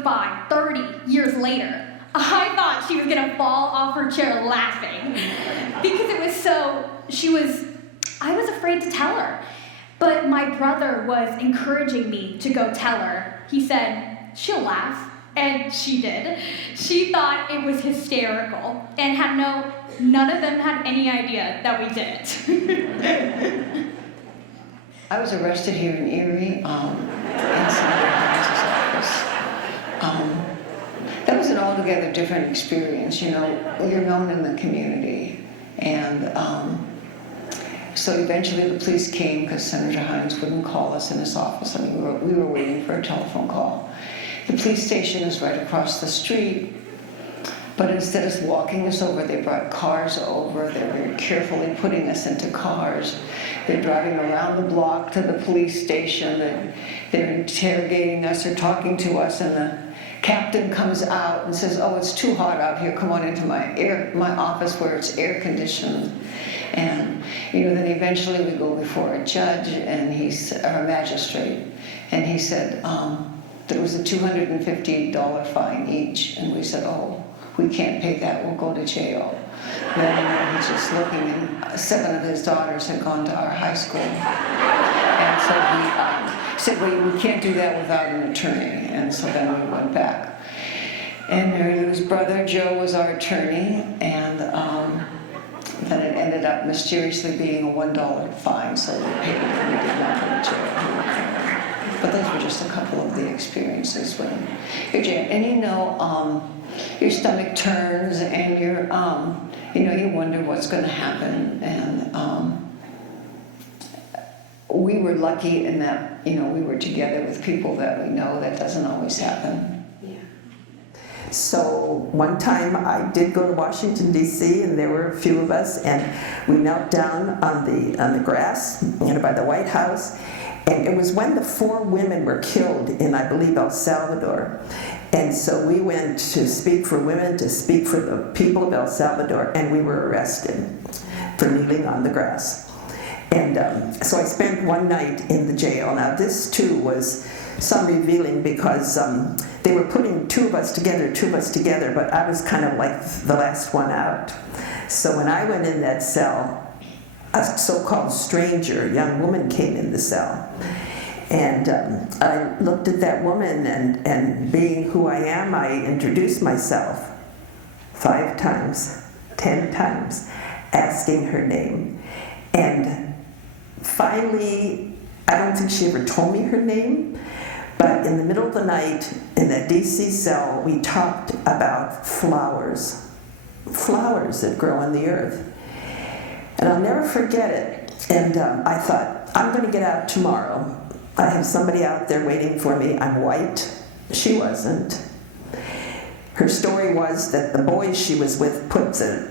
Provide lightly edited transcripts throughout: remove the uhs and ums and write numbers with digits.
goes by 30 years later. I thought she was gonna fall off her chair laughing because it was so, I was afraid to tell her. But my brother was encouraging me to go tell her. He said, she'll laugh. And she did. She thought it was hysterical and none of them had any idea that we did it. I was arrested here in Erie in Senator Hines' office. That was an altogether different experience. You know, you're known in the community. And so eventually the police came because Senator Hines wouldn't call us in his office. I mean, we were waiting for a telephone call. The police station is right across the street, but instead of walking us over, they brought cars over. They were very carefully putting us into cars. They're driving around the block to the police station. They're interrogating us or talking to us, and the captain comes out and says, "Oh, it's too hot out here. Come on into my office where it's air conditioned." And then eventually we go before a judge and or a magistrate, and he said there was a $250 fine each, and we said, "Oh, we can't pay that. We'll go to jail." Then he's just looking, and 7 of his daughters had gone to our high school, and so he said, "Well, we can't do that without an attorney." And so then we went back, and Mary Lou's brother Joe was our attorney, and then it ended up mysteriously being a $1 fine, so we paid it and we did not go to jail. But those were just a couple of the experiences when you're jailed. And your stomach turns and you wonder what's going to happen. And we were lucky in that, we were together with people that we know. That doesn't always happen. So one time I did go to Washington, D.C., and there were a few of us, and we knelt down on the grass by the White House, and it was when the 4 women were killed in, I believe, El Salvador. And so we went to speak for women, to speak for the people of El Salvador, and we were arrested for kneeling on the grass. And so I spent one night in the jail. Now this too was some revealing because they were putting 2 of us together, but I was kind of like the last one out. So when I went in that cell, a so-called stranger, a young woman, came in the cell. And I looked at that woman, and being who I am, I introduced myself 5 times, 10 times, asking her name. And finally, I don't think she ever told me her name, but in the middle of the night, in that DC cell, we talked about flowers that grow on the earth. And I'll never forget it. And I thought, I'm going to get out tomorrow. I have somebody out there waiting for me. I'm white. She wasn't. Her story was that the boys she was with put the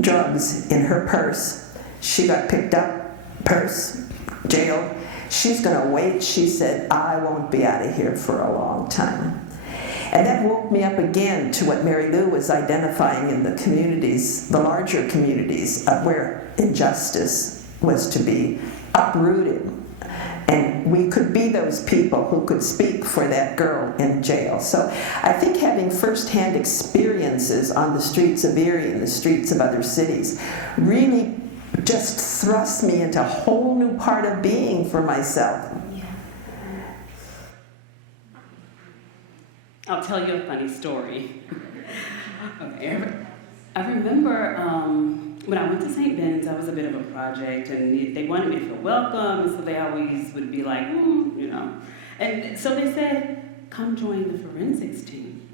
drugs in her purse. She got picked up, purse, jail. She's going to wait. She said, I won't be out of here for a long time. And that woke me up again to what Mary Lou was identifying in the communities, the larger communities, where injustice was to be uprooted. And we could be those people who could speak for that girl in jail. So I think having firsthand experiences on the streets of Erie and the streets of other cities really just thrust me into a whole new part of being for myself. I'll tell you a funny story. Okay, I remember when I went to St. Ben's, I was a bit of a project, and they wanted me to feel welcome, and so they always would be like, And so they said, come join the forensics team.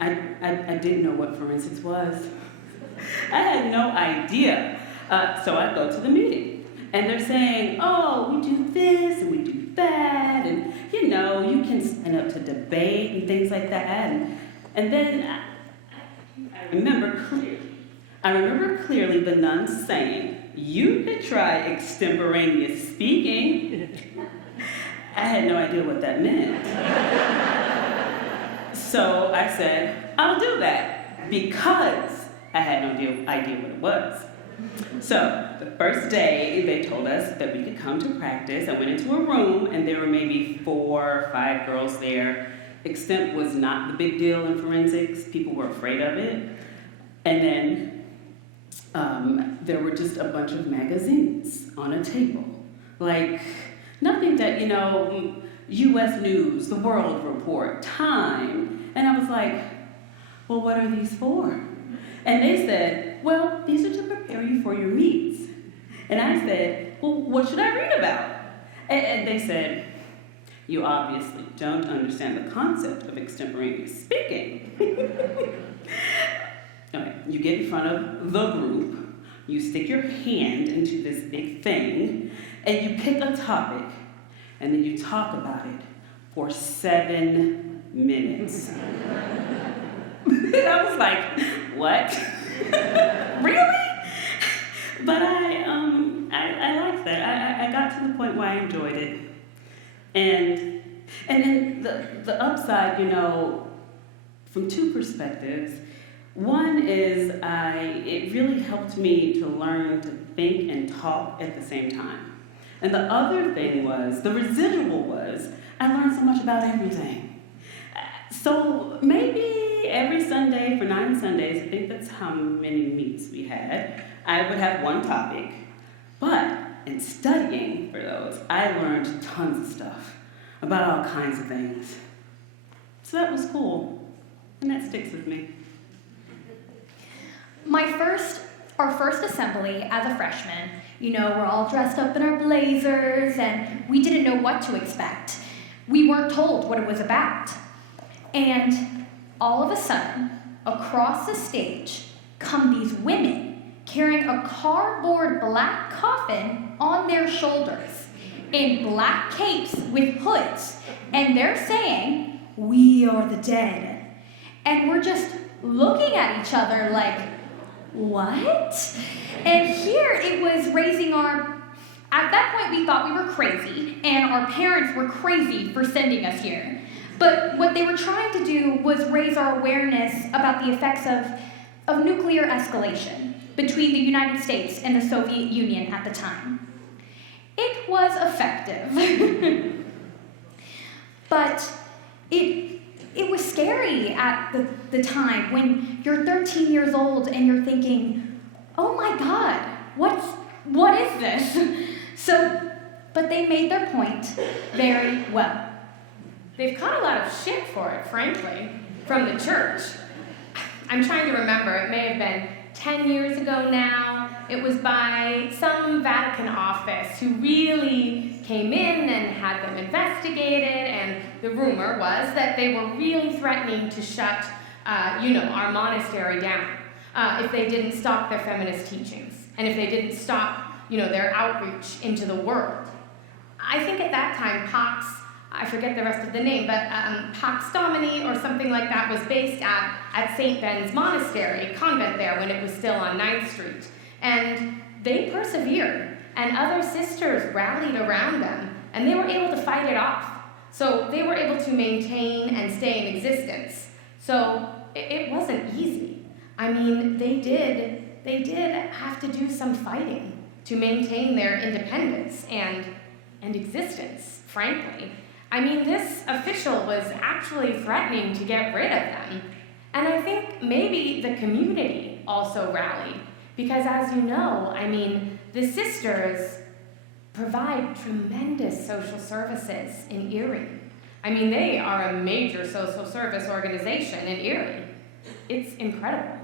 I didn't know what forensics was. I had no idea. So I go to the meeting, and they're saying, oh, we do this, and we do that, and you can sign up to debate and things like that. And then I remember clearly the nuns saying, you could try extemporaneous speaking. I had no idea what that meant. So I said, I'll do that, because I had no idea what it was. So the first day, they told us that we could come to practice. I went into a room, and there were maybe 4 or 5 girls there. extent was not the big deal in forensics. People were afraid of it. And then there were just a bunch of magazines on a table. Like, nothing that, U.S. News, The World Report, Time. And I was like, well, what are these for? And they said, well, these are to prepare you for your meets. And I said, well, what should I read about? And they said, you obviously don't understand the concept of extemporaneous speaking. Okay, you get in front of the group, you stick your hand into this big thing, and you pick a topic, and then you talk about it for 7 minutes. And I was like, what? Really? But I liked that. I got to the point where I enjoyed it. And then the upside, from two perspectives. One is it really helped me to learn to think and talk at the same time. And the other thing was, the residual was, I learned so much about everything. So maybe every Sunday for 9 Sundays, I think that's how many meets we had, I would have one topic. But in studying for those, I learned tons of stuff about all kinds of things. So that was cool, and that sticks with me. Our first assembly as a freshman, we're all dressed up in our blazers and we didn't know what to expect. We weren't told what it was about. And all of a sudden, across the stage come these women carrying a cardboard black coffin on their shoulders in black capes with hoods. And they're saying, "We are the dead." And we're just looking at each other like, what? And here it was raising our... At that point, we thought we were crazy, and our parents were crazy for sending us here. But what they were trying to do was raise our awareness about the effects of nuclear escalation between the United States and the Soviet Union at the time. It was effective. But it was scary at the time when you're 13 years old and you're thinking, oh my God, what is this? But they made their point very well. They've caught a lot of shit for it, frankly, from the church. I'm trying to remember, it may have been 10 years ago now. It was by some Vatican office who really came in and had them investigated, and the rumor was that they were really threatening to shut, our monastery down if they didn't stop their feminist teachings, and if they didn't stop, their outreach into the world. I think at that time, I forget the rest of the name, but Pax Domini or something like that was based at St. Ben's Monastery, convent there, when it was still on 9th Street. And they persevered, and other sisters rallied around them, and they were able to fight it off. So they were able to maintain and stay in existence. So it wasn't easy. I mean, they did have to do some fighting to maintain their independence and existence, frankly. I mean, this official was actually threatening to get rid of them. And I think maybe the community also rallied. Because as you know, the sisters provide tremendous social services in Erie. They are a major social service organization in Erie. It's incredible.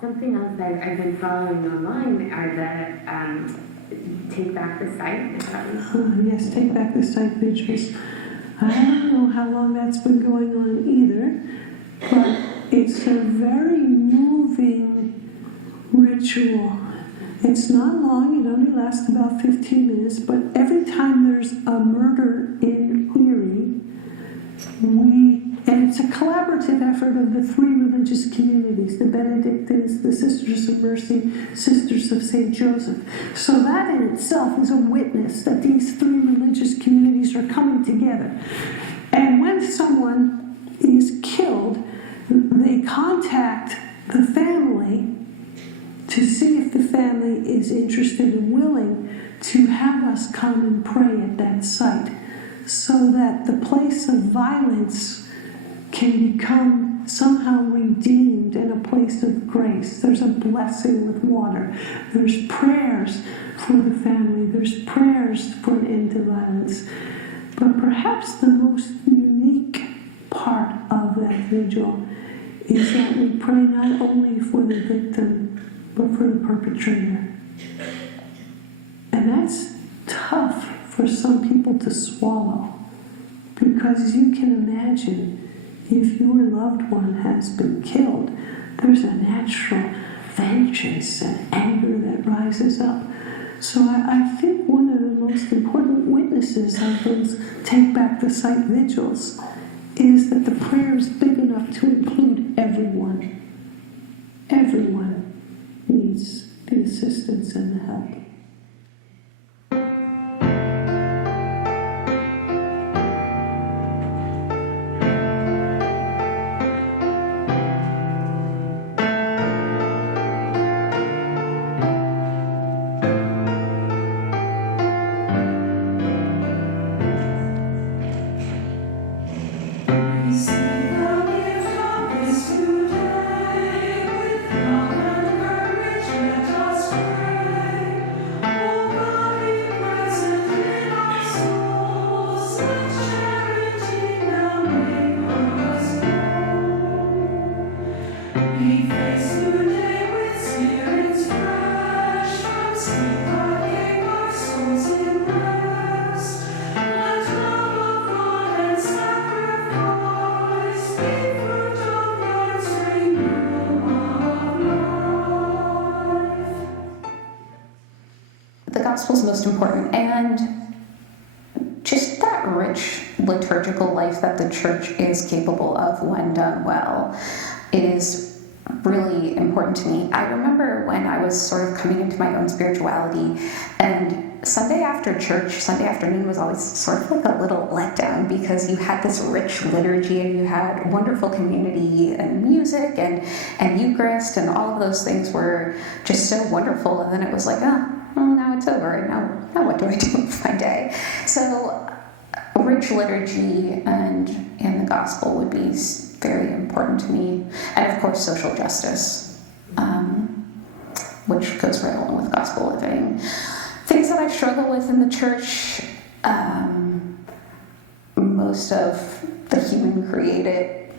Something else I've been following online are the Take Back the Site. Yes, Take Back the Site vigils. I don't know how long that's been going on either, but it's a very moving ritual. It's not long, it only lasts about 15 minutes, but every time there's a murder in Erie, and it's a collaborative effort of the 3 religious communities, the Benedictines, the Sisters of Mercy, Sisters of St. Joseph. So that in itself is a witness that these 3 religious communities are coming together. And when someone is killed, they contact the family to see if the family is interested and willing to have us come and pray at that site. so that the place of violence can become somehow redeemed in a place of grace. There's a blessing with water. There's prayers for the family. There's prayers for an end to violence. But perhaps the most unique part of that vigil is that we pray not only for the victim, but for the perpetrator. And that's tough for some people to swallow, because you can imagine if your loved one has been killed, there's a natural vengeance and anger that rises up. So I think one of the most important witnesses of those Take Back the Sight vigils is that the prayer is big enough to include everyone. Everyone needs the assistance and the help. The gospel's most important, and just that rich liturgical life that the church is capable of when done well is really important to me. I remember when I was sort of coming into my own spirituality, and Sunday after church, Sunday afternoon was always sort of like a little letdown, because you had this rich liturgy and you had wonderful community and music and Eucharist, and all of those things were just so wonderful. And then it was like, well, now it's over, and now what do I do with my day? So rich liturgy and the gospel would be very important to me. And of course, social justice, which goes right along with gospel living. Things that I struggle with in the church, most of the human-created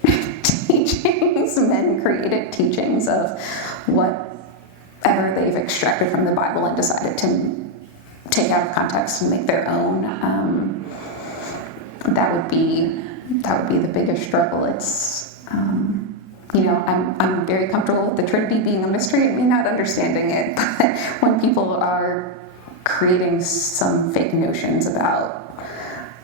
teachings, men-created teachings of whatever they've extracted from the Bible and decided to take out of context and make their own. That would be the biggest struggle. It's I'm very comfortable with the Trinity being a mystery and me not understanding it, but when people are creating some fake notions about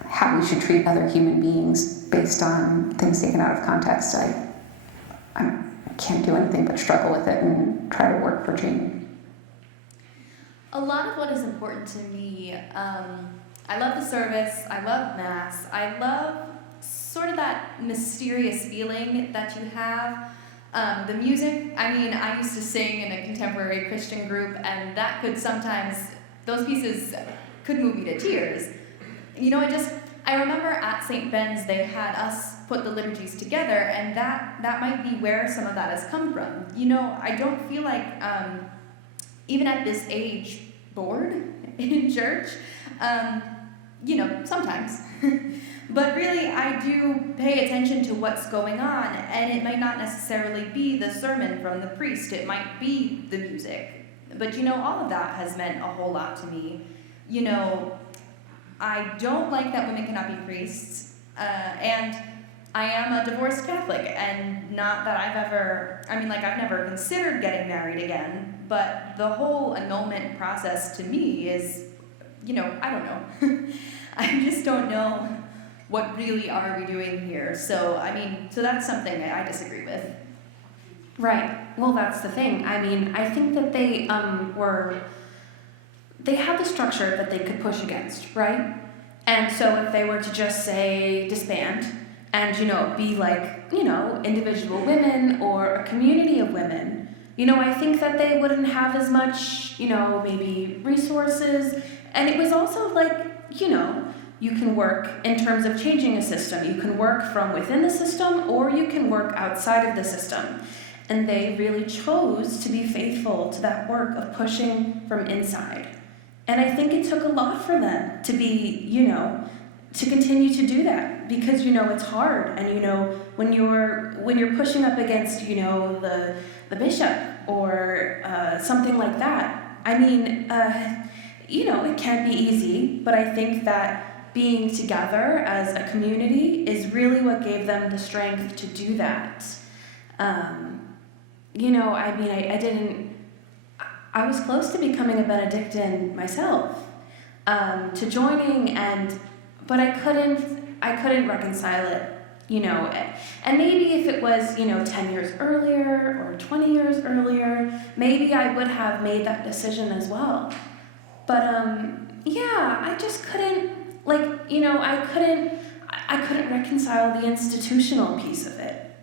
how we should treat other human beings based on things taken out of context, I can't do anything but struggle with it and try to work for change. A lot of what is important to me, I love the service, I love Mass, I love sort of that mysterious feeling that you have. The music, I used to sing in a contemporary Christian group, and that could sometimes, those pieces could move me to tears. I remember at St. Ben's they had us put the liturgies together, and that might be where some of that has come from. I don't feel like, even at this age, bored in church. Sometimes. But really, I do pay attention to what's going on, and it might not necessarily be the sermon from the priest. It might be the music. But, all of that has meant a whole lot to me. I don't like that women cannot be priests, and I am a divorced Catholic, and not that I've never considered getting married again, but the whole annulment process to me is, I don't know. I just don't know what really are we doing here. So that's something I disagree with. Right. Well, that's the thing. I think that they had the structure that they could push against, right? And so if they were to just say disband and, be like, individual women or a community of women, I think that they wouldn't have as much, maybe resources. And it was also like, You can work in terms of changing a system. You can work from within the system, or you can work outside of the system. And they really chose to be faithful to that work of pushing from inside. And I think it took a lot for them to be, to continue to do that, because it's hard, and when you're pushing up against the bishop or something like that. I mean, it can't be easy, but I think that being together as a community is really what gave them the strength to do that. I was close to becoming a Benedictine myself, to joining, but I couldn't reconcile it, and maybe if it was, 10 years earlier or 20 years earlier, maybe I would have made that decision as well. But, I just couldn't, I couldn't reconcile the institutional piece of it.